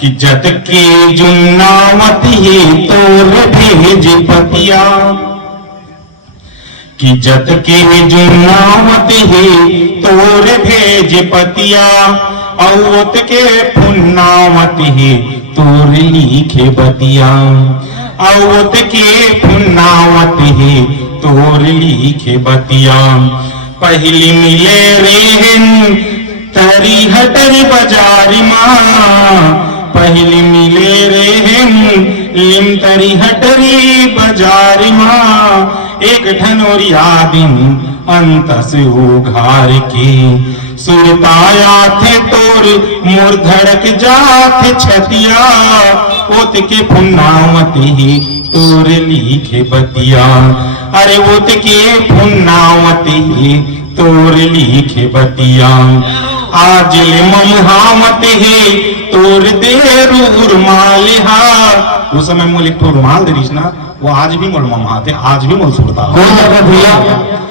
कि जत के जुन्नावत ही तोर भेज पतिया, कि जत के जुन्नावत ही तोर भेज पतिया, औत के पुन्नावत ही तोर लिखे बतिया, औत के पुन्नावत ही तोर लिखे बतिया। पहली मिले रेहन तरी हटरी बाजारी माँ, पहली मिले रेहन लिम तरी हटरी बाजारी माँ, एक ठनोरिया दिन अंत से उघार के, सुरताया थे तोर मोर धड़क जाथे छतिया, ओत के पुन्नावत ही तोर लिखे बतिया, अरे ओत के पुन्नावत ही तोर लिखे बतिया। आज ले ममहावत है तोर देर मालिहा, उस समय मोल एक रुमाल दरीस ना, वो आज भी मोल ममहा थे, आज भी मोल सुरता भैया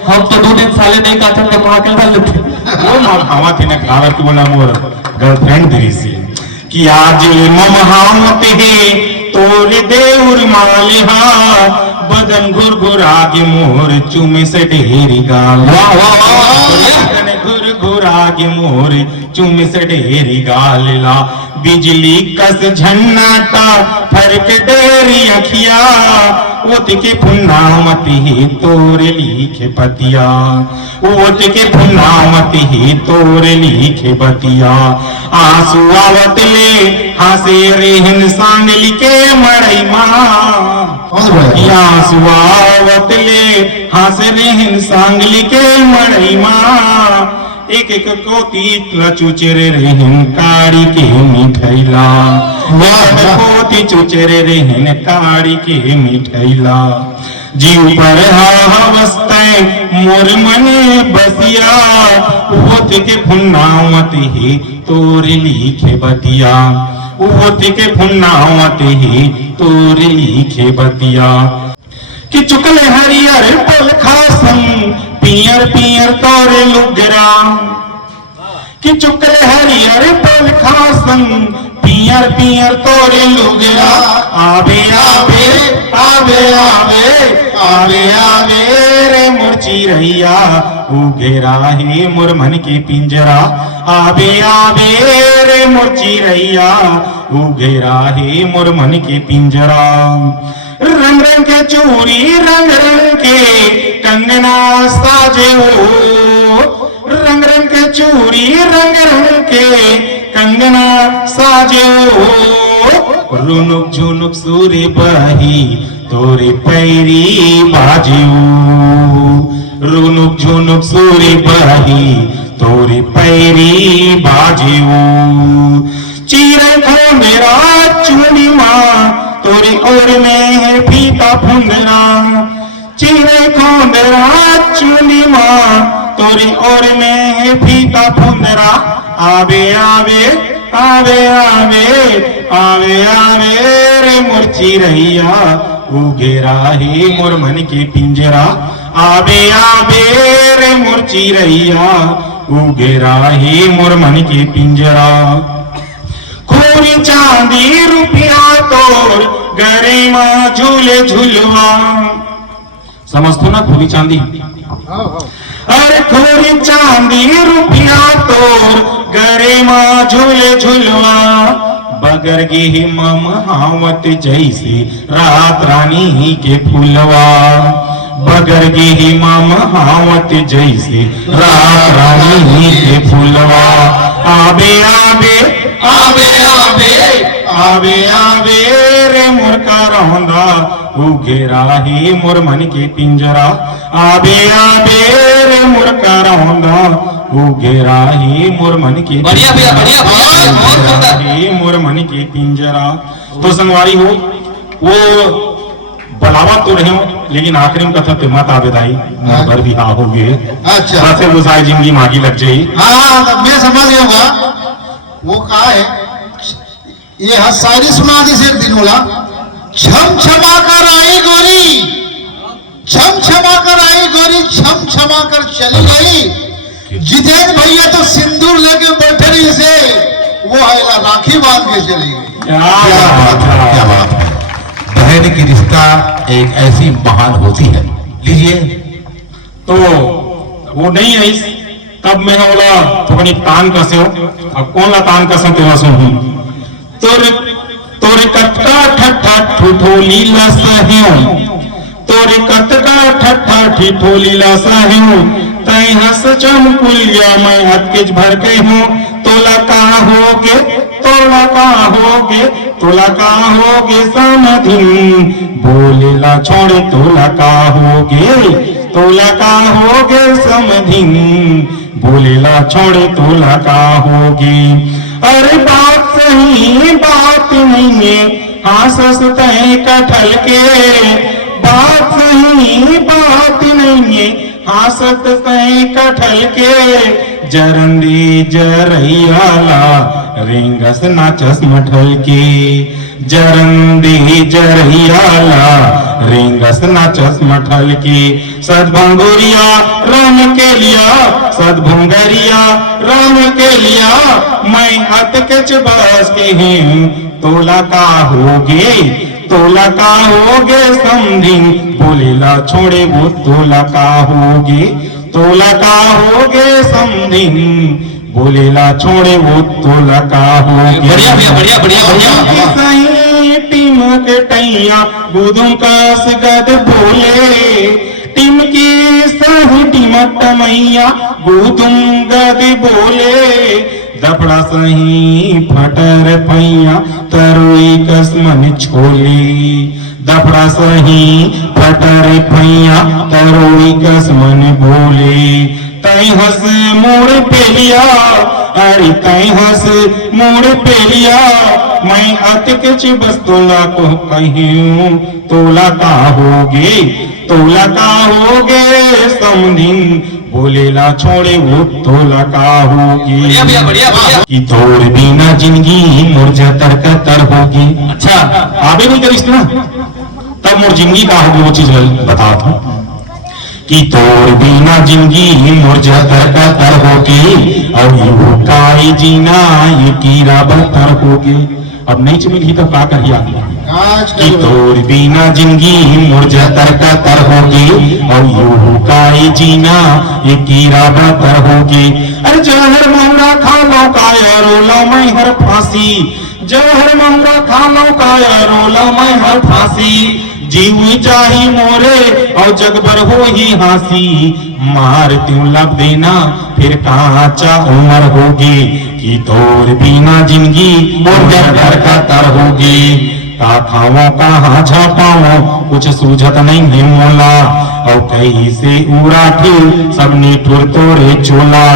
हम तो 2 दिन साले नहीं का थे महाकल वाले थे, वो ममहावा थे ना क्लावर की बोला मोर गर्लफ्रेंड दरीस कि आज ले ममहावत है तोर देर मालिहा, बदन घुरघुरा के मोर चुमे से ढेरी गाल, बदन घुरघुरा के मोर चुमे से ढेरी गाल ला, बिजली कस झन्नाटा फरक देरी अखिया, ओत के पुन्नावत ही तोर लिखे पतिया, ओत के पुन्नावत ही तोर लिखे बतिया। आंसू आवत ले हंसे रेहन सांगली के मड़ई माँ, आंसू आवत ले हंसे रेहन सांगली के मड़ई माँ, एक एक कोती चुचेरे रेहन काड़ी के मिठैला, कोती चुचेरे रेहन काड़ी के मिठैला, जीव पर हवस्ते मोर मने बसिया, ओत के पुन्नावत ही तोर लिखे बतिया, ओत के पुन्नावत ही तोर लिखे बतिया। कि चुकले हरियर पल खासन पियर पियर तोरे लुगरा, कि चुकले हरियर पल खासन पियर पियर तोरे लुगरा, आवे आवे आवे आवे आवे आवे रे मुर्ची रैया, उगेरा हे मोर मन के पिंजरा, आवे आवे रे मुर्ची रैया, उगेरा हे मोर मन के पिंजरा। रंग रंग के चूड़ी रंग रंग के कंगना साजे हो, रंग रंग के चूड़ी रंग रंग के कंगना साजे हो, रुनुक झुनुक सूरी बही तोरे पैरी बाजियो, रुनुक झुनुक सूरी बही तोरे पैरी बाजियो। चीरे खो मेरा चूड़ी माँ तोरी ओर में है फीता फुंदना, चीरे खो मेरा चूड़ी माँ तोरी ओर में है फीता फुंदरा, आवे आवे आवे आवे आवे आवे रे मुर्ची रैया, उगेरा ही मोर मन के पिंजरा, आवे आवे रे मुर्ची रैया, उगेरा ही मोर मन के पिंजरा। खोरी चांदी रुपया तोर गरे माँ झूले झुलवा, समझतो ना खोरी चांदी, अरे खोरी चांदी रुपया तोर गरे माँ झूले झुलवा, बगर गे ममहावत जैसे रात रानी के फूलवा, बगर गे ममहावत जैसे रात रानी के फूलवा, आवे आवे आवे आवे आवे आवे रे मोर का रौंदा, उगेरा ही मोर मन के पिंजरा, आवे आवे रे मोर का रौंदा, उगेरा ही मोर मन के, बढ़िया भैया बढ़िया बहुत ही मोर मन के पिंजरा। तो संगवारी हो वो बढ़ावा तो रहे हो, लेकिन आखिरी में कथा ते मत आवे दाई घर भी हाँ हो गए, अच्छा फिर वो सारी जिंदगी मागी लग जाई। हाँ तब मैं समझ गया वो कहा है, ये शायरी सुना दी से एक दिन बोला, छम छमा कर आई गोरी, छम छमा कर आई गोरी, छम छमा कर चली गई, जितेंद्र भैया तो सिंदूर लेके बैठे रही से वो है राखी बांध के चली गई। क्या क्या बात है, क्या बात है। बहन की रिश्ता एक ऐसी महान होती है। लीजिए। तो वो नहीं है इस तब मैं बोला थोड़ी तान कसे हो। अब कौन ला तान कसो ते वसो हूं तोरे कटका ठट्ठा ठुठोली लसहियो तोरे कटका ठट्ठा ठिठोली लसहियो तई हंस चमकुलिया मैं हतकिज भर के हूं तोला का होगे तोला का होगे तोला का होगे समधिन बोलेला छोड़े तोला का होगे तोला का होगे समधिन बोलेला छोड़े तोला का होगी। अरे बात सही बात नहीं है हाँ सस्ते कटहल के बात सही बात नहीं है हाँ सस्ते कटहल के जरंदी जरैयाला रेंगस नाचस मठल के जरंदी जरैयाला रेंगस नाचस मठल की सदभंगुरिया राम के लिया सदभंगरिया राम के लिया मैं हत के बस के हूँ तोला का होगे तोला का होगे समधिन बोलेला छोड़े वो तोला का होगे तोला का होगे समधिन बोलेला छोड़े वो तोला का होगे। बढ़िया भैया, बढ़िया बढ़िया बढ़िया। सही टीम के टैया गुदुम का सिगद बोले टीम की सही टीम टमैया गुदुम गद बोले दफड़ा सही फटर पैया तरोई कसमन छोली दफड़ा सही फटर पैया तरोई कसमन बोले तई हंस मोड़ पे लिया अरे तई हंस मोड़ पे लिया मैं अतिकच बस तोला को कहूं तोला का होगे तोला का होगे समधिन बोलेला छोड़े वो तोला का होगी। बढ़िया भैया, बढ़िया बढ़िया। कि तोर बिना जिंदगी मुरझा तर होगी। अच्छा आबे नहीं करिस ना तब मोर जिंदगी का होगी वो चीज बता दूं कि तोर बिना जिंदगी मुरझा तर होगी और यू काई जीना ये कीरा बतर होगी। अब नहीं मिली तो का कही आगे आज कि तोर बिना जिंदगी मुरझा तर होगी और यूं काई जीना ये कीरा बतर होगी। अरे जहर मंगा खा लो काया रोला मैं हर फांसी जहर मंगा खा लो काया रोला मैं हर फांसी जीव चाही मोरे और जग भर हो ही हंसी मार त्यों लब देना फिर काचा उम्र होगी कि तोर बिना जिंदगी मुरझा तर होगी। का खाओ कहाँ झापाओ कुछ सूझत नहीं है मोला और कहीं से उड़ाठी सब निठुर तोरे चोला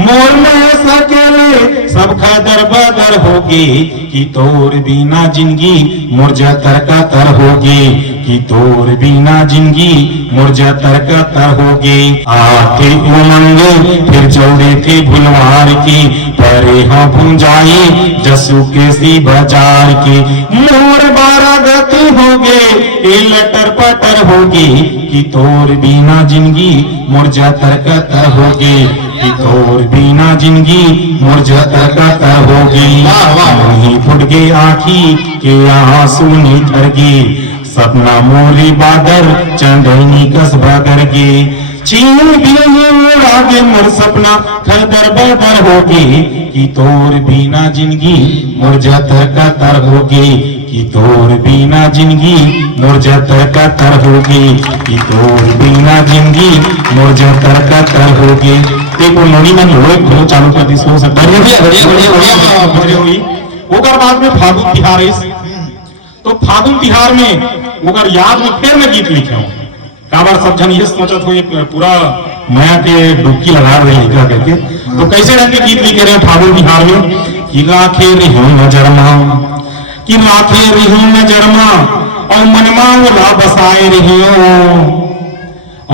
मोर में सकेले सब खदर बदर होगी कि तोर बिना जिंदगी मुरझा तर होगी कि तोर बिना जिंदगी मुरझा तर होगी। आते उमंग फिर चौदे थे भुलवार की परे हाँ भुंजाई जसू के सी बाजार की मोर बारा गति होगे ए लटर पटर होगी कि तोर बिना जिंदगी मुरझा तर होगी कि तोर बिना जिंदगी मुरझा तर होगी। नहीं फुट गई आखी के आंसू निथर गे सपना मोरी बादर चंदनी कस बादर गे चीन भी आगे मोर सपना खदर बदर होगी कि तोर बिना जिंदगी मुरझा तर होगी कि तोर बिना जिंदगी मुरझा तर होगी कि तोर बिना जिंदगी मुरझा तर होगी। देखो नोनी में लोग घरो चालू कर दी सो सकता है बढ़िया हुई ओकर बाद में फागुन तिहार तो फागुन तिहार में ओकर याद में फिर मैं गीत लिखे हूँ काबर सब जन ये सोचत हो पूरा माया के डुबकी लगा रहे हैं करके तो कैसे रंग के गीत लिखे रहे फागुन तिहार में कि राखे रिहू नजरमा कि राखे रिहू नजरमा और मनमा ओला बसाए रहियो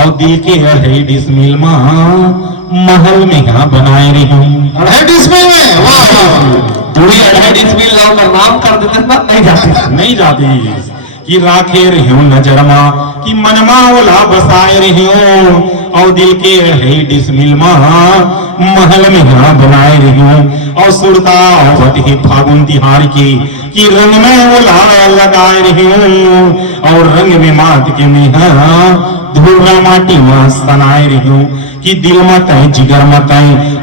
और दिल के है डिसमिल महल में यहाँ बनाए रहियो पूरी 2.5 डिसमिल का नाम कर देते ना नहीं जाती कि राखे रहियो नजरमा कि मनमा ओला बसाए रहियो और दिल के है डिसमिल महल में यहाँ बनाए रहियो और सुरता आवत ही फागुन तिहार की कि रंग में वो लाल लगाए रही हूँ और रंग में मात के में धूरा माटी में सनाए रही हूँ कि दिल मत जिगर मत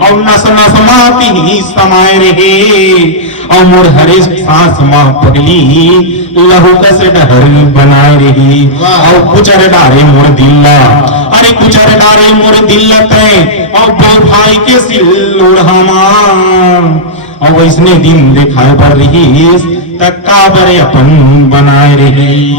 और नस नस माती ही समाये रहे और मोर हरे सांस माँ पगली लहू कस डहर बनाए रही और कुचर डारे मोर दिल्ला अरे कुचर डारे मोर दिल तय और भाई के सिल लोढ़ामा और वैसने दिन दिखाए पर रही तक काबर अपन बनाए रही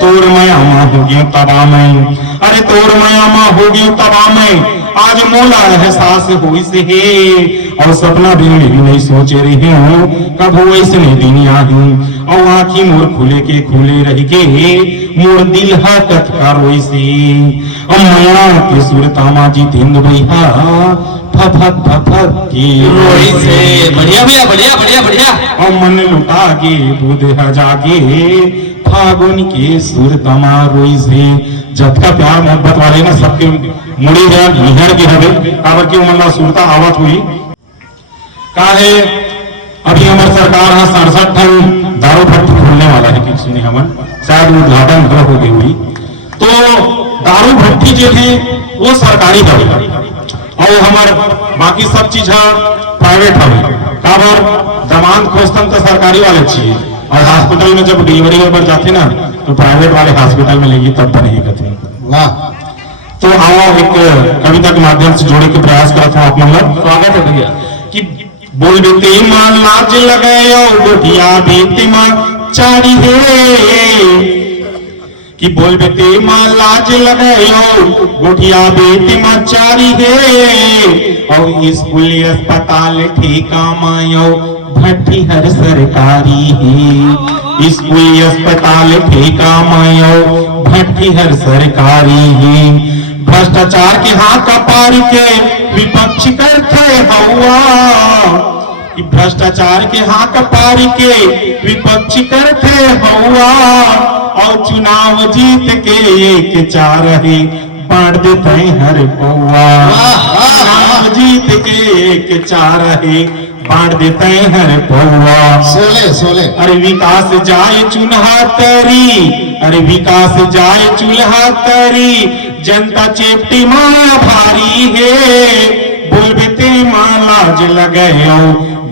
तोर मैं आमा हो गया तबा में अरे तोर मैं आमा हो गया तबा में आज मोला एहसास हुई से है और सपना भी नहीं सोचे रही हूँ कब वैसने दिन आही और आँखी मोर खुले के खुले रह के मोर दिल हकत का रोई से और मैया के सुरतामा जी तेंदु भैया फफक फफक के रोई से बढ़िया भैया बढ़िया बढ़िया बढ़िया और मन लुटा के बुध जागे फागुन के सुरतामा रोई से जब का प्यार मोहब्बत वाले ना सबके मुड़ी जान निहर के हवे काबर की उमरला सुरता आवत हुई काहे अभी हमार सरकार हाँ 67 टन दारू भट्टी खोलने वाला है कि सुने हमन शायद उद्घाटन हो गई हुई तो दारू भट्टी जो है वो सरकारी हवे और हमार बाकी सब चीज प्राइवेट हवे काबर दमान खोजतन तो सरकारी वाले चाहिए और हॉस्पिटल में जब डिलीवरी पर जाते ना तो प्राइवेट वाले हॉस्पिटल में लेगी तब बनेगी कथे वाह तो आओ एक कविता के माध्यम से जोड़ने के प्रयास करता हूँ आप मतलब स्वागत है भैया कि बोल बेते मां लाज लगायो गोटिया बेते मां चारी है कि बोल बेते मां लाज लगायो गोटिया बेते मां चारी है और स्कूल अस्पताल ठेका मायो भट्टी हर सरकारी है स्कूल अस्पताल ठेका मायो भट्टी हर सरकारी है भ्रष्टाचार के हाथ कपार के विपक्ष करते हवा भ्रष्टाचार के हाथ कपार के विपक्ष करते हवा और चुनाव जीत के एक चार है बांट देते हर पौवा चुनाव जीत के एक चार है बांट देते हर पौवा सोले सोले अरे विकास जाए चुनहा तरी अरे विकास जाए चूल्हा तरी जनता चेपटी माँ भारी है बोल बेते माँ लाज लगायो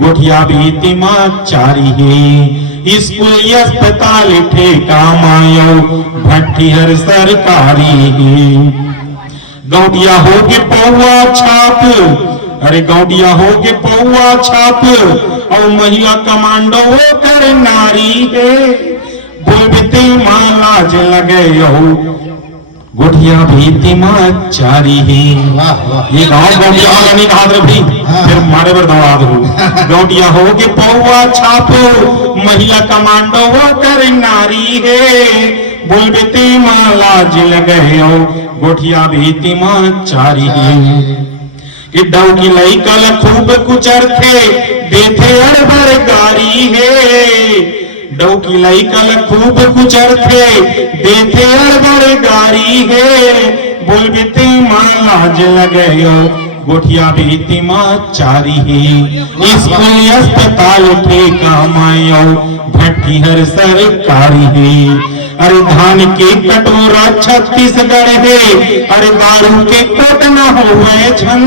गोठिया बीती माँ चारी है स्कूल अस्पताल ठेका मायो भट्टी हर सरकारी है गौटिया हो के पौवा छाप अरे गौटिया हो के पौवा छाप और महिला कमांडो कर नारी है बोल बेते माँ लाज लगायो गोठिया भी माँ चारी है ये गाँव गौटिया वाला नहीं कहा था भाई फिर मारे पर दौड़ा दो गौटिया हो के पौवा छापो महिला कमांडो वो कर नारी है बोल बेते माँ लाज लगायो गोठिया भी माँ चारी है कि डौ की लई कल खूब कुचर थे देथे अड़बर गारी है डौ की लाई कल खूब कुचर थे देथे अड़बर गारी है बोल बेते माँ लाज लगायो गोठिया बेती माँ चारी है स्कूल अस्पताल ठेका मायो भट्टी हर सरकारी है अरे धान के कटोरा छत्तीसगढ़ है अरे दारू के कोट न हो झन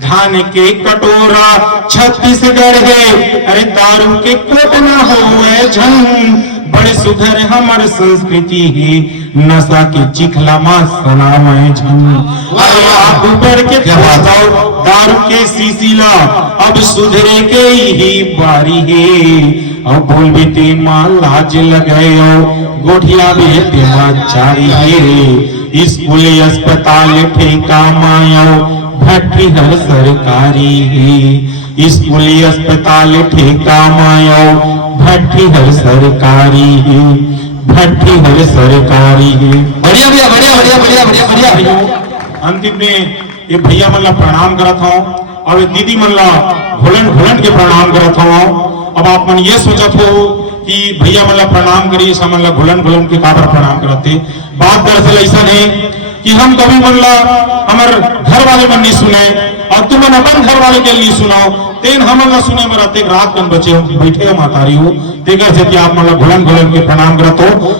धान के कटोरा छत्तीसगढ़ है अरे दारू के कोट न हो झन बड़े सुधर हमार संस्कृति है नशा के चिखला माँ सना मैं झन अरे आप बढ़ के दारू के सीसीला अब सुधरे के ही बारी है और बोल बेते माँ लाज लगायो गोठिया बेते माँ चारी है स्कूल अस्पताल ठेका मायो भट्टी हर सरकारी है स्कूल अस्पताल ठेका मायो भट्टी हर सरकारी है भट्टी हर सरकारी है बढ़िया भैया बढ़िया बढ़िया बढ़िया बढ़िया बढ़िया भैया अंतिम में ये भैया मन ला प्रणाम करत हूँ और दीदी मन ला घोलन घोलन के प्रणाम करत हूँ अब आप मन ये सोचत हो कि भैया मतलब प्रणाम करिए, समझ घुलन घुलन के काबर प्रणाम करते। बात दरअसल ऐसा है कि हम कभी मतलब हमारे घर वाले मन नहीं सुने और तुम अपन घर वाले के लिए सुनाओ, तेन हम न सुने में रहते रात कन बचे बैठे हो मातारी हो, तेकर से कि आप मतलब घुलन घुलन के प्रणाम करते हो।